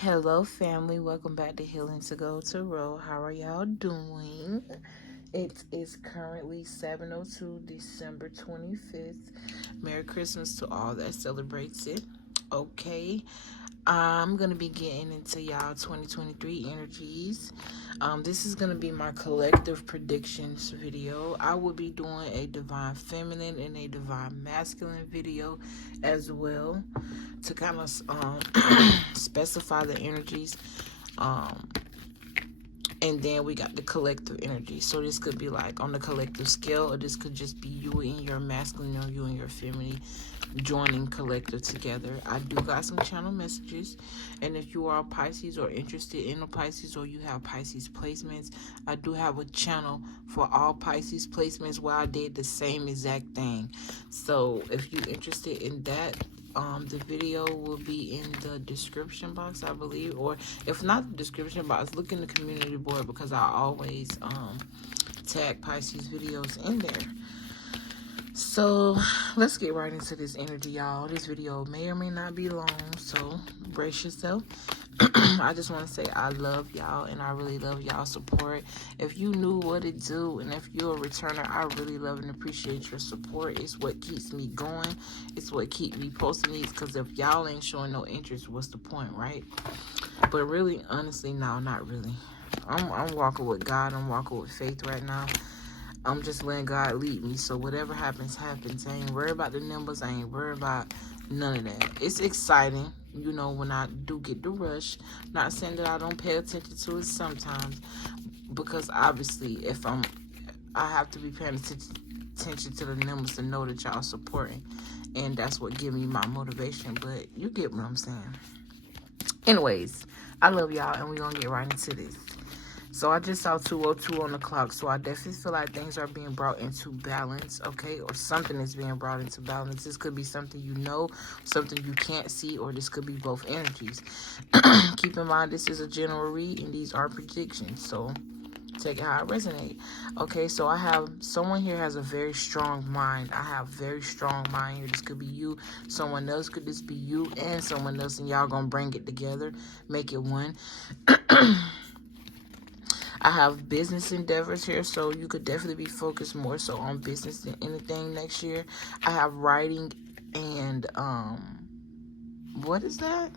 Hello family, welcome back to Healingtogoldtarot. How are y'all doing? It is currently 7:02, December 25th. Merry Christmas to all that celebrates it. Okay, I'm going to be getting into y'all 2023 energies. This is going to be my collective predictions video. I will be doing a divine feminine and a divine masculine video as well to kind of specify the energies. And then we got the collective energy. So this could be like on the collective scale, or this could just be you and your masculine or you and your feminine joining collective together. I do got some channel messages, and if you are a Pisces or interested in a Pisces, or you have Pisces placements, I do have a channel for all Pisces placements where I did the same exact thing. So if you're interested in that, the video will be in the description box, I believe, or if not the description box, look in the community board, because I always tag Pisces videos in there. So let's get right into this energy, y'all. This video may or may not be long, so brace yourself. I just want to say I love y'all, and I really love y'all support. If you knew what it do, and if you're a returner, I really love and appreciate your support. It's what keeps me going. It's what keeps me posting these, because if y'all ain't showing no interest, what's the point, right? But really, honestly, no, not really. I'm walking with God. I'm walking with faith right now. I'm just letting God lead me. So whatever happens, happens. I ain't worried about the numbers. I ain't worried about none of that. It's exciting, you know, when I do get the rush. Not saying that I don't pay attention to it sometimes, because obviously if I have to be paying attention to the numbers to know that y'all supporting, and that's what gives me my motivation. But you get what I'm saying. Anyways, I love y'all, and we're gonna get right into this. So I just saw 2:02 on the clock, so I definitely feel like things are being brought into balance, okay? Or something is being brought into balance. This could be something you know, something you can't see, or this could be both energies. Keep in mind, this is a general read, and these are predictions, so take it how it resonates. Okay, so I have someone here has a very strong mind. I have very strong mind here. This could be you, someone else. Could this be you and someone else, and y'all gonna bring it together, make it one. I have business endeavors here, so you could definitely be focused more so on business than anything next year. I have writing and, what is that?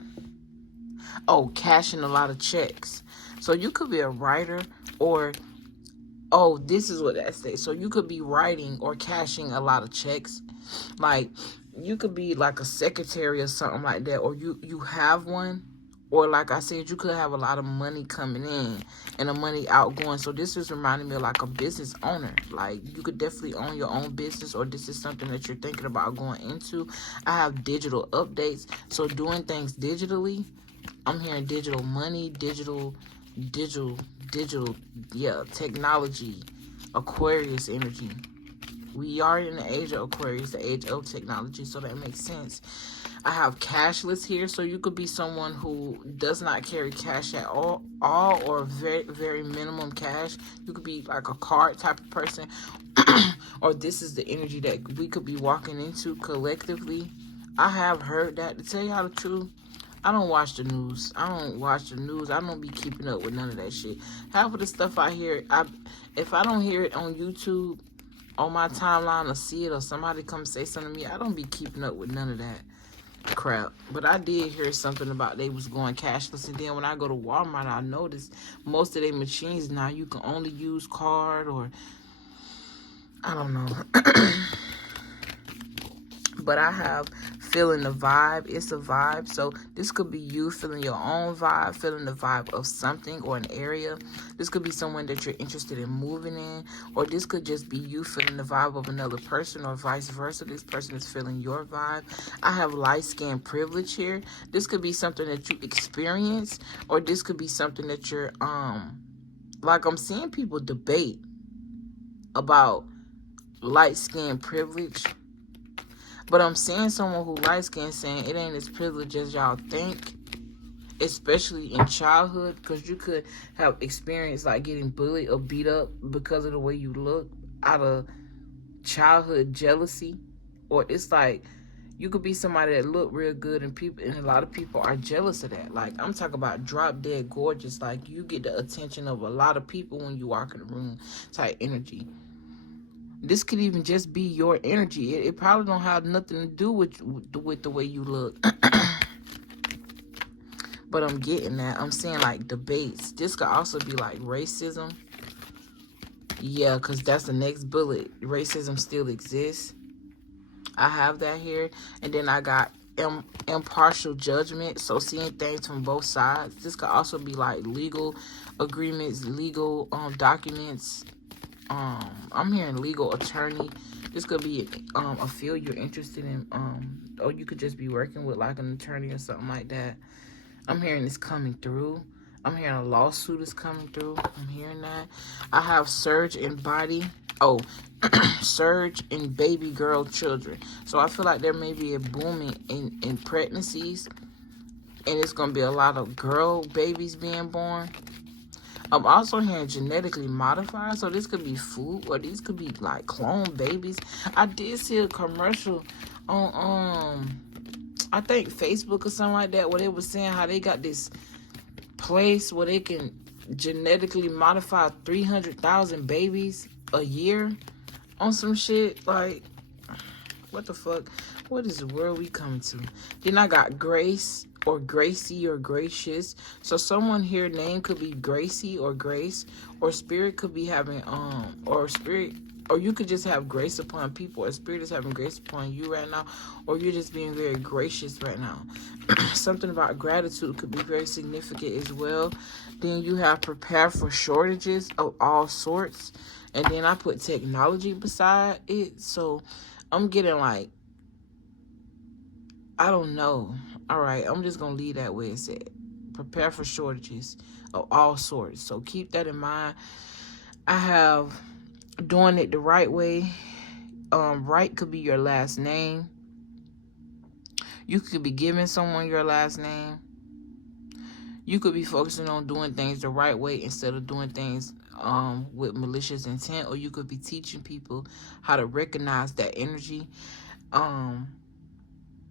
Oh, cashing a lot of checks. So you could be a writer, or, oh, this is what that says. So you could be writing or cashing a lot of checks. Like, you could be like a secretary or something like that, or you have one. Or like I said, you could have a lot of money coming in and the money outgoing. So this is reminding me of like a business owner. Like, you could definitely own your own business, or this is something that you're thinking about going into. I have digital updates. So doing things digitally. I'm hearing digital money, digital, yeah, technology, Aquarius energy. We are in the age of Aquarius, the age of technology, so that makes sense. I have cashless here, so you could be someone who does not carry cash at all or very, very minimum cash. You could be like a card type of person, or this is the energy that we could be walking into collectively. I have heard that. To tell y'all the truth, I don't watch the news. I don't be keeping up with none of that shit. Half of the stuff I hear, if I don't hear it on YouTube, on my timeline, or see it, or somebody come say something to me, I don't be keeping up with none of that crap. But I did hear something about they was going cashless, and then when I go to Walmart, I noticed most of their machines now you can only use card, or I don't know. But I have feeling the vibe. It's a vibe. So this could be you feeling your own vibe, feeling the vibe of something or an area. This could be someone that you're interested in moving in, or this could just be you feeling the vibe of another person, or vice versa. This person is feeling your vibe. I have light skin privilege here. This could be something that you experience, or this could be something that you're like, I'm seeing people debate about light skin privilege. But I'm seeing someone who light skin saying it ain't as privileged as y'all think, especially in childhood, because you could have experienced like getting bullied or beat up because of the way you look out of childhood jealousy, or it's like You could be somebody that look real good, and a lot of people are jealous of that. Like, I'm talking about drop dead gorgeous. Like, you get the attention of a lot of people when you walk in the room type energy. This could even just be your energy. It probably don't have nothing to do with the way you look. But I'm getting that. I'm seeing like debates. This could also be like racism. Yeah, because that's the next bullet. Racism still exists. I have that here. And then I got impartial judgment. So seeing things from both sides. This could also be like legal agreements, legal documents. I'm hearing legal attorney. This could be a field you're interested in. Or you could just be working with like an attorney or something like that. I'm hearing this coming through. I'm hearing a lawsuit is coming through. I'm hearing that. I have surge in body. Oh, surge in baby girl children. So I feel like there may be a booming in pregnancies. And it's going to be a lot of girl babies being born. I'm also hearing genetically modified. So this could be food, or these could be like clone babies. I did see a commercial on I think Facebook or something like that, where they were saying how they got this place where they can genetically modify 300,000 babies a year on some shit. Like, what the fuck? What is the world we coming to? Then I got Grace or Gracie or Gracious. So someone here name could be Gracie or Grace, or spirit could be having or you could just have grace upon people, or spirit is having grace upon you right now, or you're just being very gracious right now. Something about gratitude could be very significant as well. Then you have prepare for shortages of all sorts. And then I put technology beside it. So I'm getting like, I don't know. All right, I'm just going to leave that way it said. Prepare for shortages of all sorts. So keep that in mind. I have doing it the right way. Right could be your last name. You could be giving someone your last name. You could be focusing on doing things the right way instead of doing things with malicious intent. Or you could be teaching people how to recognize that energy.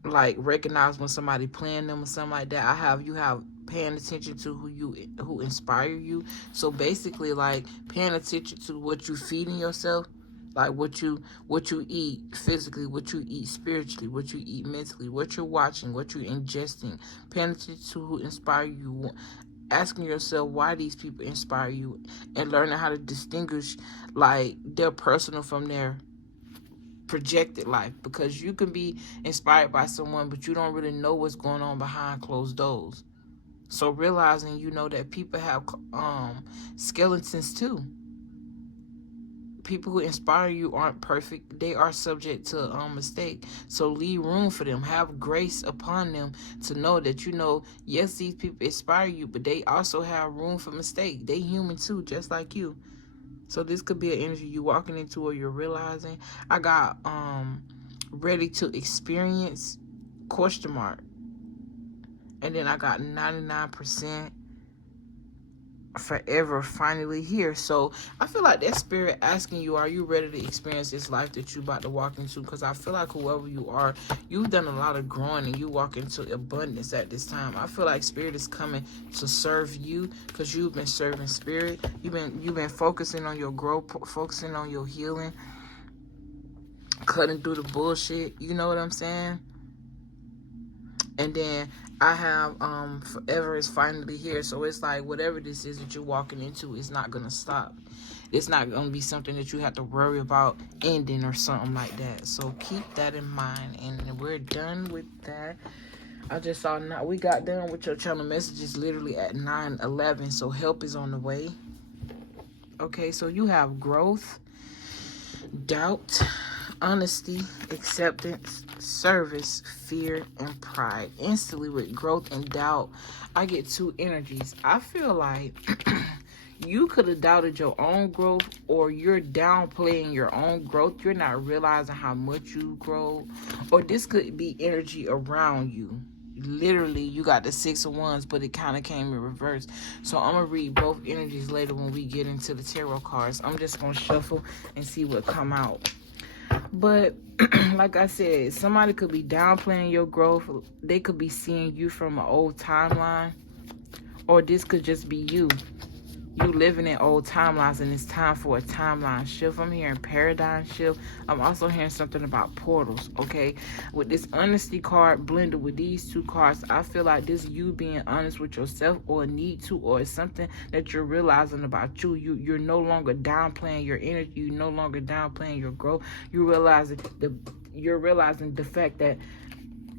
Like recognize when somebody playing them or something like that. You have paying attention to who inspire you. So basically, like paying attention to what you feeding yourself, like what you eat physically, what you eat spiritually, what you eat mentally, what you're watching, what you're ingesting. Paying attention to who inspire you. Asking yourself why these people inspire you, and learning how to distinguish like their personal from their projected life, because you can be inspired by someone but you don't really know what's going on behind closed doors. So realizing that people have skeletons too. People who inspire you aren't perfect. They are subject to mistake. So leave room for them. Have grace upon them to know that yes, these people inspire you, but they also have room for mistake. They human too, just like you. So this could be an energy you walking into or you're realizing. I got ready to experience ? And then I got 99% forever finally here. So I feel like that spirit asking you, are you ready to experience this life that you about to walk into? Because I feel like whoever you are, you've done a lot of growing and you walk into abundance at this time. I feel like spirit is coming to serve you, because you've been serving spirit. You've been focusing on your growth, focusing on your healing, cutting through the bullshit. You know what I'm saying? And then I have forever is finally here. So it's like whatever this is that you're walking into is not going to stop. It's not going to be something that you have to worry about ending or something like that. So keep that in mind. And we're done with that. I just saw now we got done with your channel messages literally at 9:11. So help is on the way. Okay, so you have growth, doubt, honesty, acceptance, service, fear, and pride. Instantly with growth and doubt, I get two energies. I feel like you could have doubted your own growth, or you're downplaying your own growth. You're not realizing how much you grow. Or this could be energy around you. Literally, you got the 6 of Wands, but it kind of came in reverse. So I'm going to read both energies later when we get into the tarot cards. I'm just going to shuffle and see what come out. But like I said, somebody could be downplaying your growth. They could be seeing you from an old timeline, or this could just be you living in old timelines, and it's time for a timeline shift. I'm hearing paradigm shift. I'm also hearing something about portals. Okay, with this honesty card blended with these two cards, I feel like this you being honest with yourself, or a need to, or it's something that you're realizing about you. You're no longer downplaying your energy. You're no longer downplaying your growth. You're realizing the fact that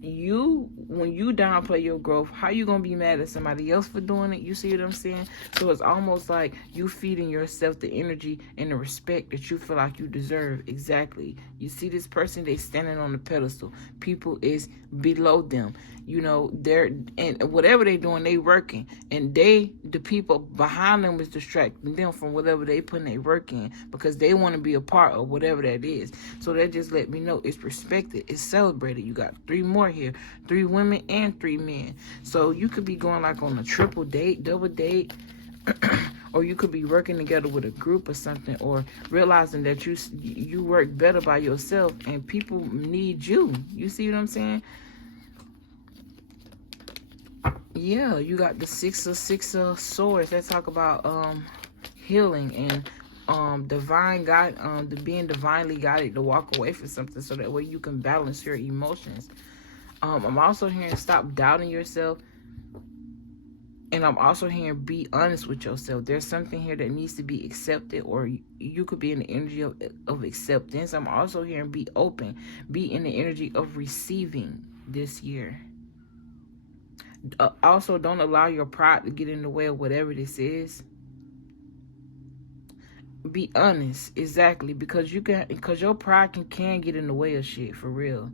when you downplay your growth, how you gonna be mad at somebody else for doing it? You see what I'm saying? So it's almost like you feeding yourself the energy and the respect that you feel like you deserve. Exactly. You see this person, they standing on the pedestal. People is below them. You know, and whatever they doing, they working, and the people behind them is distracting them from whatever they putting their work in, because they want to be a part of whatever that is. So that just let me know it's respected, it's celebrated. You got 3 more here, 3 women and 3 men. So you could be going like on a triple date, double date, or you could be working together with a group or something, or realizing that you work better by yourself and people need you. You see what I'm saying? Yeah, you got the six of swords that talk about healing and divine guide, being divinely guided to walk away from something, so that way you can balance your emotions. I'm also hearing stop doubting yourself, and I'm also hearing be honest with yourself. There's something here that needs to be accepted, or you could be in the energy of acceptance. I'm also hearing be open, be in the energy of receiving this year. Also, don't allow your pride to get in the way of whatever this is. Be honest, exactly, because your pride can get in the way of shit, for real.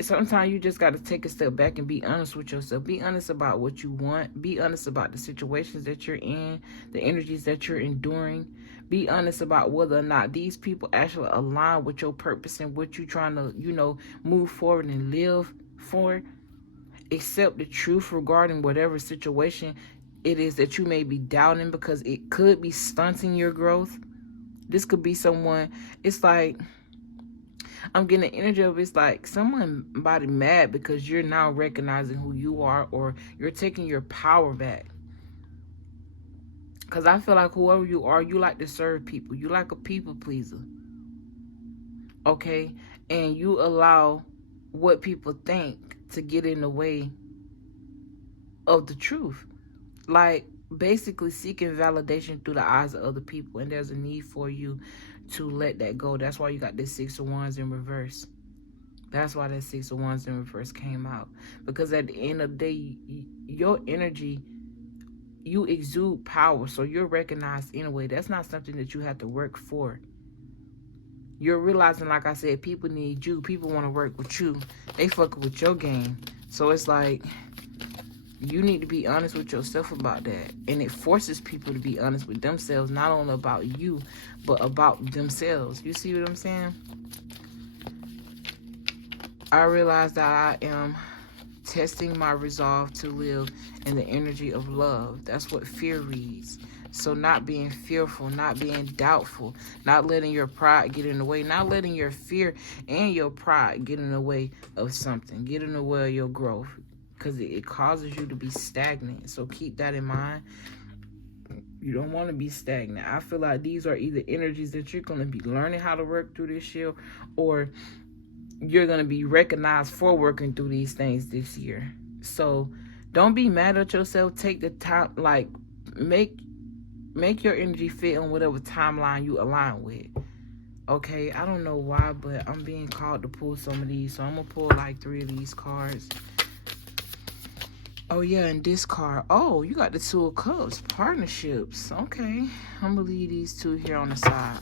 Sometimes you just got to take a step back and be honest with yourself. Be honest about what you want. Be honest about the situations that you're in, the energies that you're enduring. Be honest about whether or not these people actually align with your purpose and what you're trying to, move forward and live for. Accept the truth regarding whatever situation it is that you may be doubting, because it could be stunting your growth. This could be someone, it's like, I'm getting the energy of, it's like somebody mad because you're now recognizing who you are, or you're taking your power back. Because I feel like whoever you are, you like to serve people. You like a people pleaser. Okay? And you allow what people think to get in the way of the truth. Like, basically seeking validation through the eyes of other people, and there's a need for you to let that go. That's why you got this 6 of Wands in reverse. That's why that 6 of Wands in reverse came out, because at the end of the day, your energy, you exude power, so you're recognized anyway. That's not something that you have to work for. You're realizing, like I said, people need you. People want to work with you. They fucking with your game. So it's like, you need to be honest with yourself about that. And it forces people to be honest with themselves, not only about you, but about themselves. You see what I'm saying? I realize that I am testing my resolve to live in the energy of love. That's what fear reads. So not being fearful, not being doubtful, not letting your pride get in the way, not letting your fear and your pride get in the way of something, get in the way of your growth, because it causes you to be stagnant. So keep that in mind. You don't want to be stagnant. I feel like these are either energies that you're going to be learning how to work through this year, or you're going to be recognized for working through these things this year. So don't be mad at yourself. Take the time, like, make your energy fit on whatever timeline you align with. Okay, I don't know why, but I'm being called to pull some of these, so I'm going to pull like 3 of these cards. Oh, yeah, and this card. Oh, you got the 2 of Cups. Partnerships. Okay. I'm going to leave these 2 here on the side.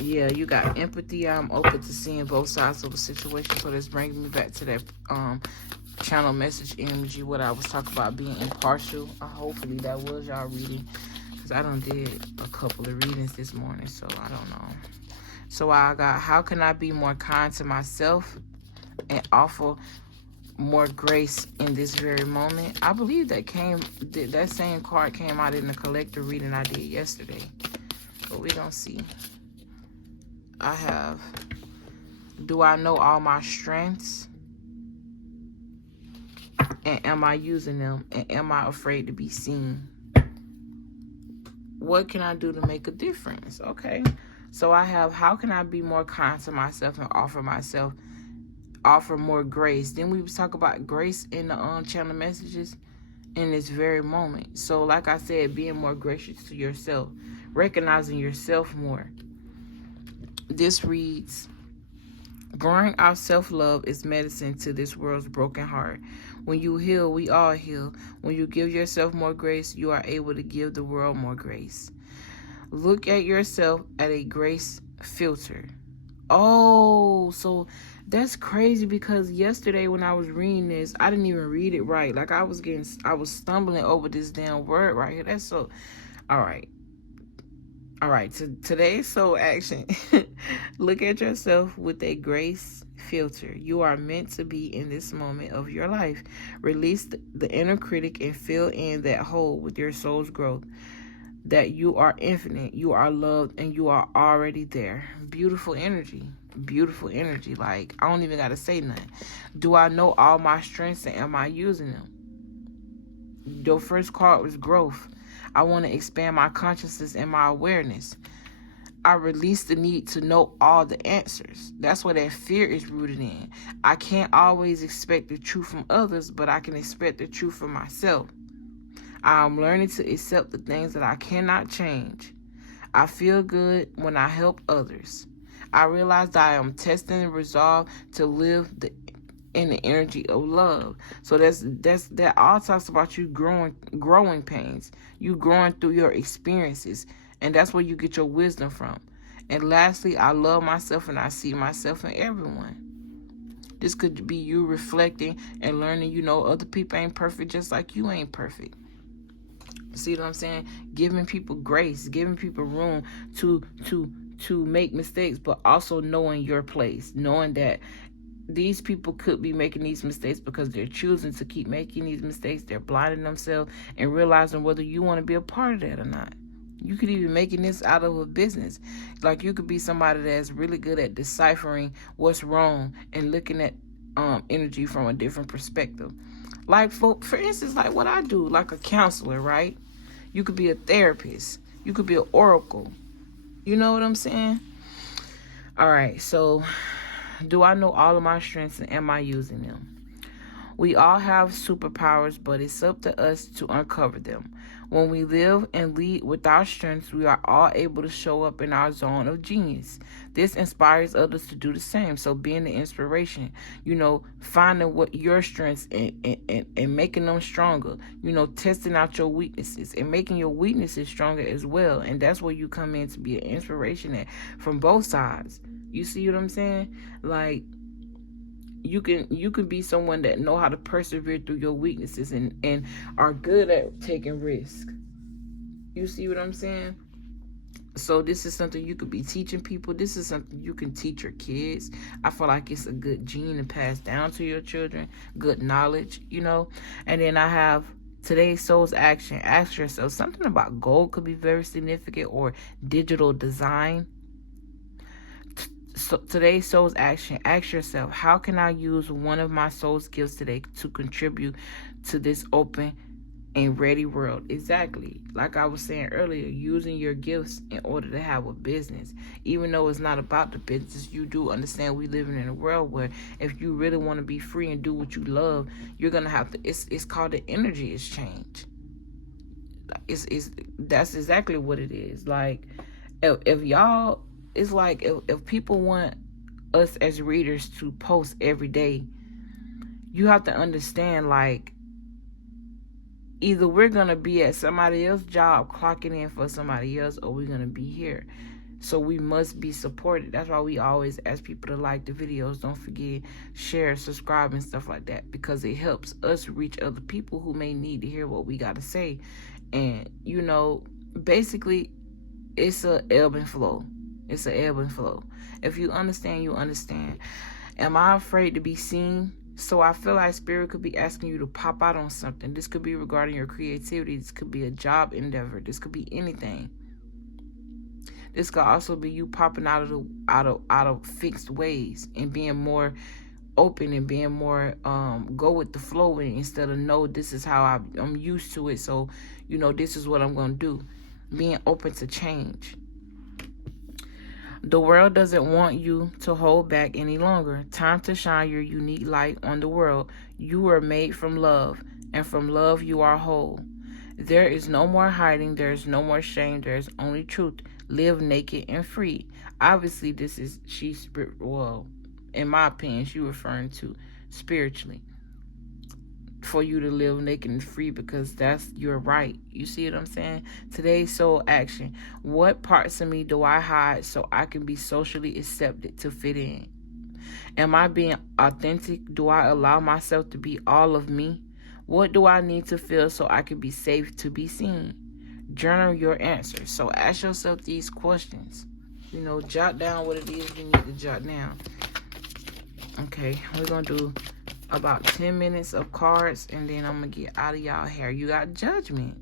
Yeah, you got empathy. I'm open to seeing both sides of a situation. So that's bringing me back to that channel message energy, what I was talking about being impartial. Hopefully that was y'all reading, because I done did a couple of readings this morning, so I don't know. So I got, how can I be more kind to myself and offer more grace in this very moment. I believe that same card came out in the collective reading I did yesterday. But we're going to see. I have, do I know all my strengths? And am I using them? And am I afraid to be seen? What can I do to make a difference? Okay. So I have, how can I be more kind to myself and offer more grace? Then we was talk about grace in the channel messages in this very moment. So like I said, being more gracious to yourself, recognizing yourself more. This reads, growing our self-love is medicine to this world's broken heart. When you heal, we all heal. When you give yourself more grace, you are able to give the world more grace. Look at yourself at a grace filter. Oh, so that's crazy, because yesterday when I was reading this, I didn't even read it right. Like I was stumbling over this damn word right here. That's so, all right. Today's soul action. Look at yourself with a grace filter. You are meant to be in this moment of your life. Release the inner critic and fill in that hole with your soul's growth. That you are infinite, you are loved, and you are already there. Beautiful energy. Beautiful energy. Like, I don't even got to say nothing. Do I know all my strengths and am I using them? Your first card was growth. I want to expand my consciousness and my awareness. I release the need to know all the answers. That's where that fear is rooted in. I can't always expect the truth from others, but I can expect the truth from myself. I'm learning to accept the things that I cannot change. I feel good when I help others. I realize that I am testing the resolve to live in the energy of love. So that all talks about you growing pains. You growing through your experiences. And that's where you get your wisdom from. And lastly, I love myself and I see myself in everyone. This could be you reflecting and learning, other people ain't perfect just like you ain't perfect. See what I'm saying? Giving people grace, giving people room to make mistakes, but also knowing your place, knowing that these people could be making these mistakes because they're choosing to keep making these mistakes. They're blinding themselves and realizing whether you want to be a part of that or not. You could even making this out of a business. Like you could be somebody that's really good at deciphering what's wrong and looking at energy from a different perspective. Like for instance, like what I do, like a counselor, right? You could be a therapist. You could be an oracle. You know what I'm saying? All right, so do I know all of my strengths and am I using them? We all have superpowers, but it's up to us to uncover them. When we live and lead with our strengths, we are all able to show up in our zone of genius. This inspires others to do the same. So being the inspiration, finding what your strengths and making them stronger, testing out your weaknesses and making your weaknesses stronger as well. And that's where you come in to be an inspiration from both sides. You see what I'm saying? Like, you can be someone that know how to persevere through your weaknesses and are good at taking risks. You see what I'm saying? So this is something you could be teaching people. This is something you can teach your kids. I feel like it's a good gene to pass down to your children. Good knowledge, And then I have today's soul's action. Ask yourself, something about gold could be very significant, or digital design. So today's soul's action, ask yourself, how can I use one of my soul's gifts today to contribute to this open and ready world? Exactly. Like I was saying earlier, using your gifts in order to have a business. Even though it's not about the business, you do understand we living in a world where if you really want to be free and do what you love, you're going to have to, it's called the energy exchange. That's exactly what it is. Like, if y'all, it's like if people want us as readers to post every day, you have to understand, like, either we're going to be at somebody else's job clocking in for somebody else, or we're going to be here. So we must be supported. That's why we always ask people to like the videos. Don't forget, share, subscribe, and stuff like that, because it helps us reach other people who may need to hear what we got to say. And, basically, it's a ebb and flow. It's an ebb and flow. If you understand, you understand. Am I afraid to be seen? So I feel like Spirit could be asking you to pop out on something. This could be regarding your creativity. This could be a job endeavor. This could be anything. This could also be you popping out of fixed ways and being more open and being more go with the flow instead of no, this is how I'm used to it, so you know this is what I'm gonna do. Being open to change. The world doesn't want you to hold back any longer. Time to shine your unique light on the world. You were made from love, and from love you are whole. There is no more hiding. There is no more shame. There is only truth. Live naked and free. Obviously, this is well, in my opinion, she referring to spiritually. For you to live naked and free, because that's your right. You see what I'm saying? Today's soul action. What parts of me do I hide so I can be socially accepted to fit in? Am I being authentic? Do I allow myself to be all of me? What do I need to feel so I can be safe to be seen? Journal your answers. So ask yourself these questions. You know, jot down what it is you need to jot down. Okay, we're going to do about 10 minutes of cards, and then I'm going to get out of y'all hair. You got Judgment.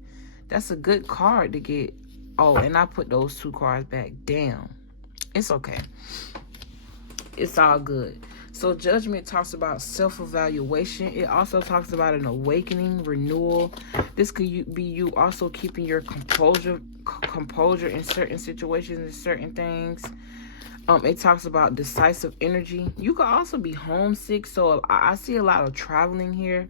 That's a good card to get. Oh, and I put those 2 cards back. Damn. It's okay. It's all good. So Judgment talks about self-evaluation. It also talks about an awakening, renewal. This could be you also keeping your composure in certain situations and certain things. It talks about decisive energy. You could also be homesick. So I see a lot of traveling here.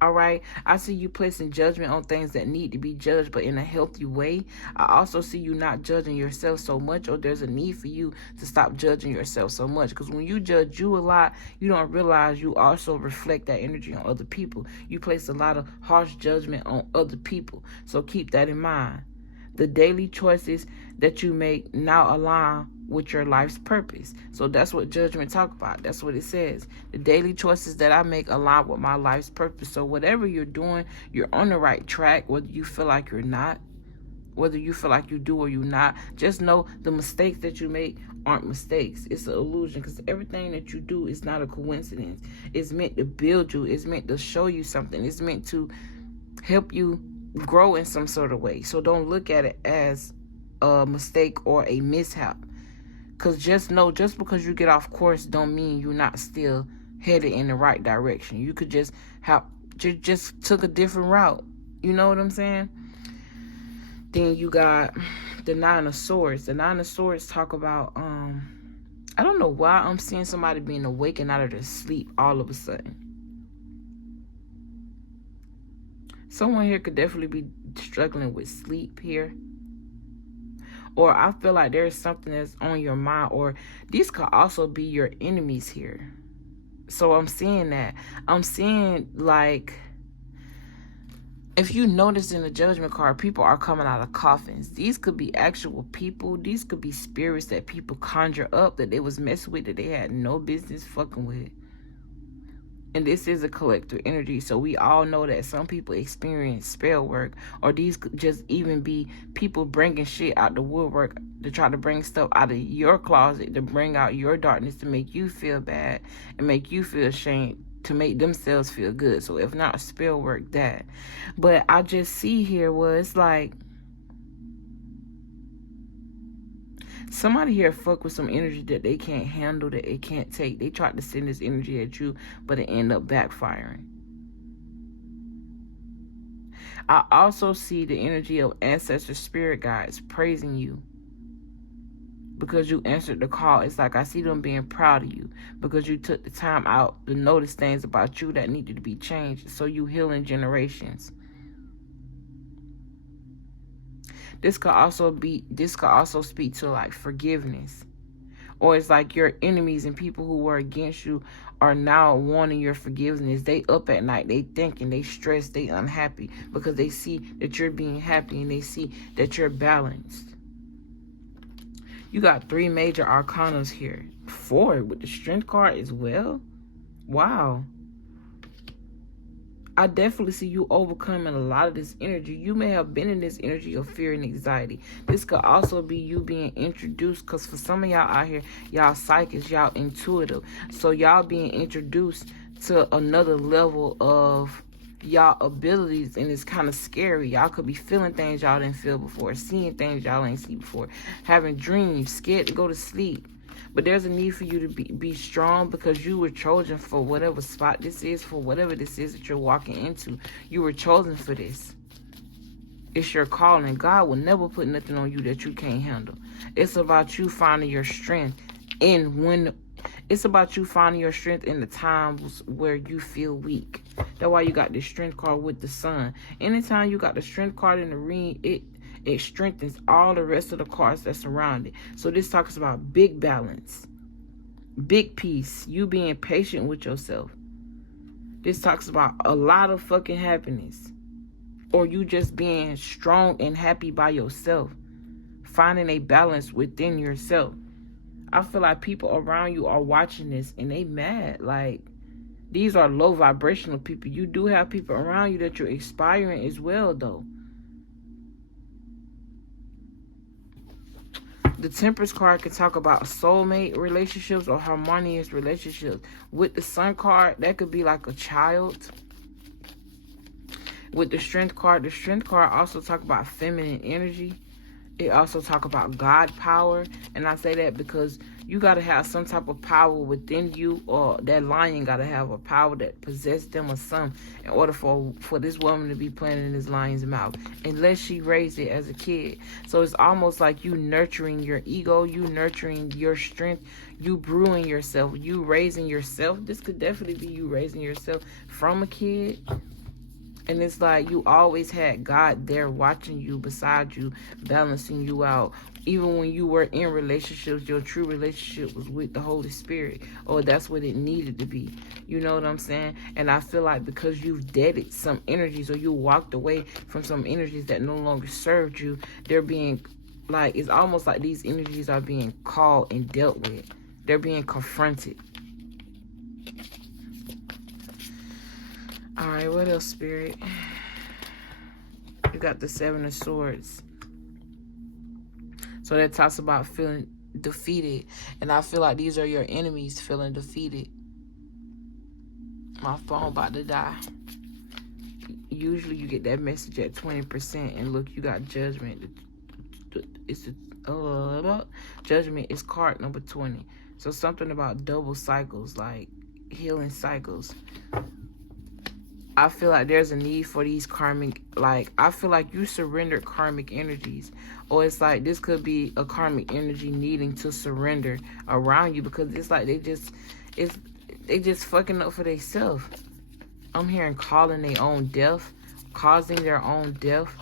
All right. I see you placing judgment on things that need to be judged, but in a healthy way. I also see you not judging yourself so much, or there's a need for you to stop judging yourself so much. Because when you judge you a lot, you don't realize you also reflect that energy on other people. You place a lot of harsh judgment on other people. So keep that in mind. The daily choices that you make now align with your life's purpose. So that's what Judgment talk about. That's what it says. The daily choices that I make align with my life's purpose. So whatever you're doing, you're on the right track, whether you feel like you're not, whether you feel like you do or you're not. Just know the mistakes that you make aren't mistakes. It's an illusion, because everything that you do is not a coincidence. It's meant to build you. It's meant to show you something. It's meant to help you grow in some sort of way. So don't look at it as a mistake or a mishap. Because just know, just because you get off course don't mean you're not still headed in the right direction. You could just just took a different route. You know what I'm saying? Then you got the 9 of Swords. The 9 of Swords talk about, I don't know why I'm seeing somebody being awakened out of their sleep all of a sudden. Someone here could definitely be struggling with sleep here. Or I feel like there's something that's on your mind. Or these could also be your enemies here. So I'm seeing that. I'm seeing, like, if you notice in the Judgment card, people are coming out of coffins. These could be actual people. These could be spirits that people conjure up that they was messing with, that they had no business fucking with. And this is a collective energy, so we all know that some people experience spell work, or these could just even be people bringing shit out the woodwork to try to bring stuff out of your closet, to bring out your darkness, to make you feel bad and make you feel ashamed, to make themselves feel good. So if not spell work, that. But I just see here was like, somebody here fuck with some energy that they can't handle, that they can't take. They tried to send this energy at you, but it ended up backfiring. I also see the energy of ancestor spirit guides praising you because you answered the call. It's like I see them being proud of you because you took the time out to notice things about you that needed to be changed. So you healing generations. This could also speak to like forgiveness. Or it's like your enemies and people who were against you are now wanting your forgiveness. They up at night, they thinking, they stressed, they unhappy because they see that you're being happy and they see that you're balanced. You got 3 major arcanas here. 4 with the Strength card as well. Wow. I definitely see you overcoming a lot of this energy. You may have been in this energy of fear and anxiety. This could also be you being introduced, because for some of y'all out here, y'all psychics, y'all intuitive. So y'all being introduced to another level of y'all abilities, and it's kind of scary. Y'all could be feeling things y'all didn't feel before, seeing things y'all ain't seen before, having dreams, scared to go to sleep. But there's a need for you to be strong, because you were chosen for whatever spot this is, for whatever this is that you're walking into. You were chosen for this. It's your calling. God will never put nothing on you that you can't handle. It's about you finding your strength it's about you finding your strength in the times where you feel weak. That's why you got the strength card with the sun. Anytime you got the strength card in the ring, it strengthens all the rest of the cards that surround it. So this talks about big balance, big peace, you being patient with yourself. This talks about a lot of fucking happiness, or you just being strong and happy by yourself, finding a balance within yourself. I feel like people around you are watching this and they mad. Like, these are low vibrational people. You do have people around you that you're inspiring as well, though. The Temperance card can talk about soulmate relationships or harmonious relationships. With the Sun card, that could be like a child. With the Strength card also talk about feminine energy. It also talk about God power. And I say that because you got to have some type of power within you, or that lion got to have a power that possesses them or some, in order for this woman to be playing in this lion's mouth, unless she raised it as a kid. So it's almost like you nurturing your ego, you nurturing your strength, you brewing yourself, you raising yourself. This could definitely be you raising yourself from a kid. And it's like you always had God there watching you, beside you, balancing you out. Even when you were in relationships, your true relationship was with the Holy Spirit. Or that's what it needed to be. You know what I'm saying? And I feel like because you've deaded some energies, or you walked away from some energies that no longer served you, they're being, like, it's almost like these energies are being called and dealt with. They're being confronted. All right, what else, Spirit? You got the Seven of Swords. So that talks about feeling defeated. And I feel like these are your enemies feeling defeated. My phone about to die. Usually you get that message at 20%. And look, you got Judgment. Judgment is card number 20. So something about double cycles, like healing cycles. I feel like there's a need for these karmic, like, I feel like you surrendered karmic energies. Or it's like this could be a karmic energy needing to surrender around you, because it's like they just fucking up for themselves. I'm hearing calling their own death, causing their own death.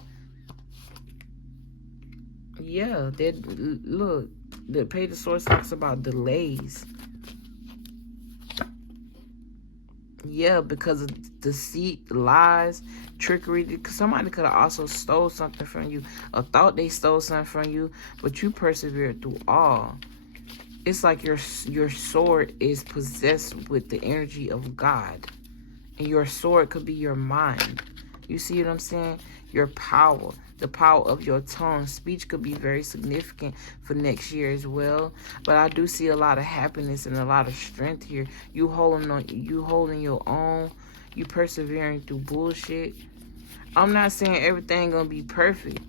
Yeah, look, the Page of Swords talks about delays. Yeah, because of deceit, lies, trickery. Somebody could have also stole something from you, or thought they stole something from you, but you persevered through all. It's like your sword is possessed with the energy of God. And your sword could be your mind. You see what I'm saying? Your power, the power of your tongue. Speech could be very significant for next year as well. But I do see a lot of happiness and a lot of strength here. You holding your own. You persevering through bullshit. I'm not saying everything gonna be perfect.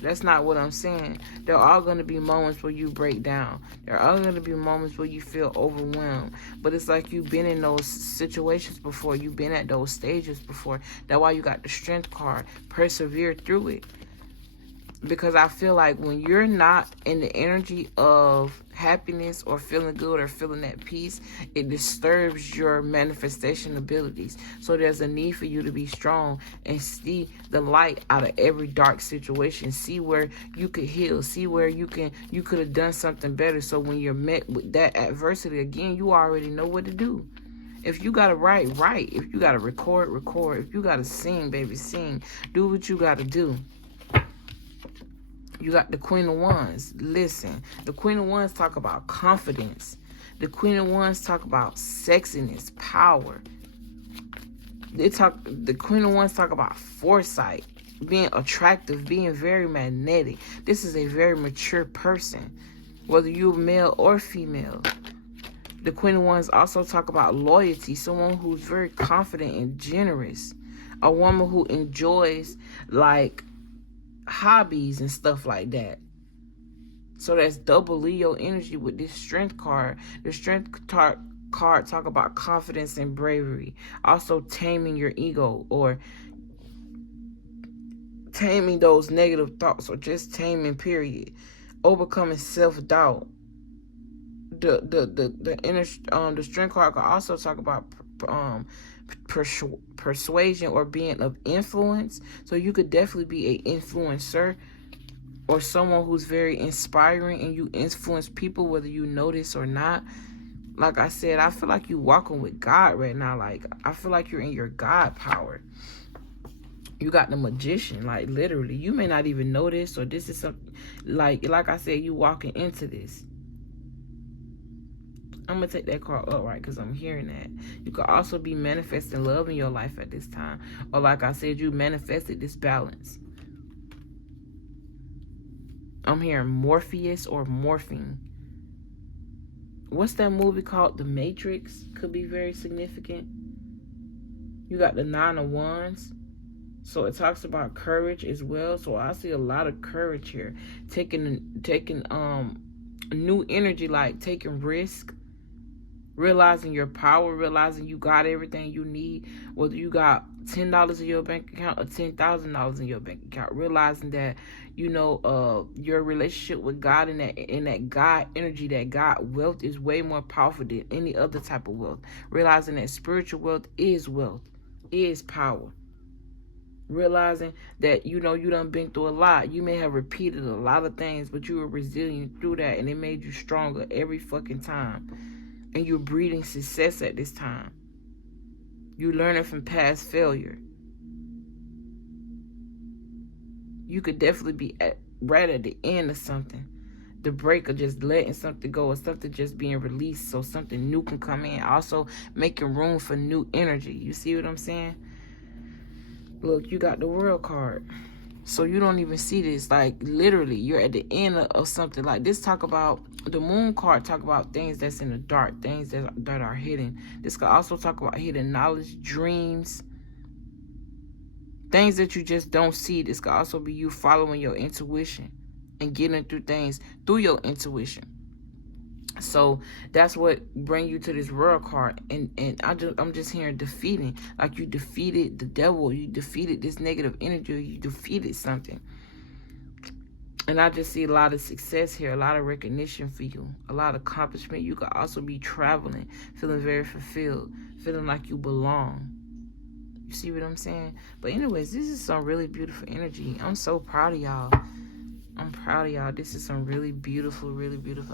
That's not what I'm saying. There are going to be moments where you break down. There are going to be moments where you feel overwhelmed. But it's like you've been in those situations before. You've been at those stages before. That's why you got the Strength card. Persevere through it. Because I feel like when you're not in the energy of happiness or feeling good or feeling at peace, it disturbs your manifestation abilities. So there's a need for you to be strong and see the light out of every dark situation. See where you could heal. See where you could have done something better. So when you're met with that adversity again, you already know what to do. If you gotta write. If you gotta record. If you gotta sing, baby, sing. Do what you gotta do. You got the Queen of Wands. Listen, the Queen of Wands talk about confidence. The Queen of Wands talk about sexiness, power. The Queen of Wands talk about foresight, being attractive, being very magnetic. This is a very mature person, whether you're male or female. The Queen of Wands also talk about loyalty, someone who's very confident and generous, a woman who enjoys like hobbies and stuff like that. So that's double Leo energy with this Strength card. The Strength card talk about confidence and bravery, also taming your ego or taming those negative thoughts, or just taming, period. Overcoming self-doubt. The inner the Strength card can also talk about persuasion or being of influence. So you could definitely be an influencer or someone who's very inspiring, and you influence people whether you notice or not. Like I said, I feel like you walking with God right now. Like, I feel like you're in your God power. You got the Magician, like literally. You may not even know this, or this is something like I said, you walking into this. I'm going to take that card up, right, because I'm hearing that. You could also be manifesting love in your life at this time. Or like I said, you manifested this balance. I'm hearing Morpheus or morphine. What's that movie called? The Matrix could be very significant. You got the Nine of Wands. So it talks about courage as well. So I see a lot of courage here. Taking new energy, like taking risk. Realizing your power, realizing you got everything you need, whether you got $10 in your bank account or $10,000 in your bank account. Realizing that, you know, your relationship with God and that God energy, that God wealth is way more powerful than any other type of wealth. Realizing that spiritual wealth, is power. Realizing that, you know, you done been through a lot. You may have repeated a lot of things, but you were resilient through that, and it made you stronger every fucking time. And you're breeding success at this time. You're learning from past failure. You could definitely be right at the end of something. The break of just letting something go, or something just being released so something new can come in. Also making room for new energy. You see what I'm saying? Look, you got the World card. So you don't even see this. Like, literally, you're at the end of something. Like, this talk about, the Moon card talk about things that's in the dark, things that are hidden. This could also talk about hidden knowledge, dreams, things that you just don't see. This could also be you following your intuition and getting through things through your intuition. So that's what bring you to this World card. And I'm just hearing defeating. Like, you defeated the devil, you defeated this negative energy, you defeated something. And I just see a lot of success here, a lot of recognition for you, a lot of accomplishment. You could also be traveling, feeling very fulfilled, feeling like you belong. You see what I'm saying? But anyways, this is some really beautiful energy. I'm so proud of y'all. I'm proud of y'all. This is some really beautiful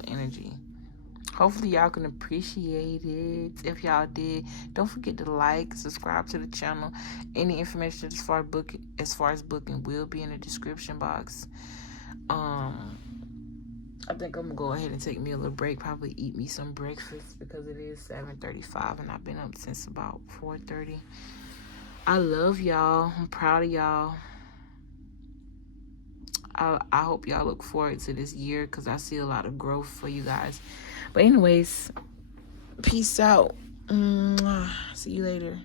energy. Hopefully y'all can appreciate it. If y'all did, don't forget to like, subscribe to the channel. Any information as far as booking will be in the description box. I think I'm gonna go ahead and take me a little break, probably eat me some breakfast, because it is 7:35 and I've been up since about 4:30. I love y'all. I'm proud of y'all. I hope y'all look forward to this year, because I see a lot of growth for you guys. But anyways, peace out. See you later.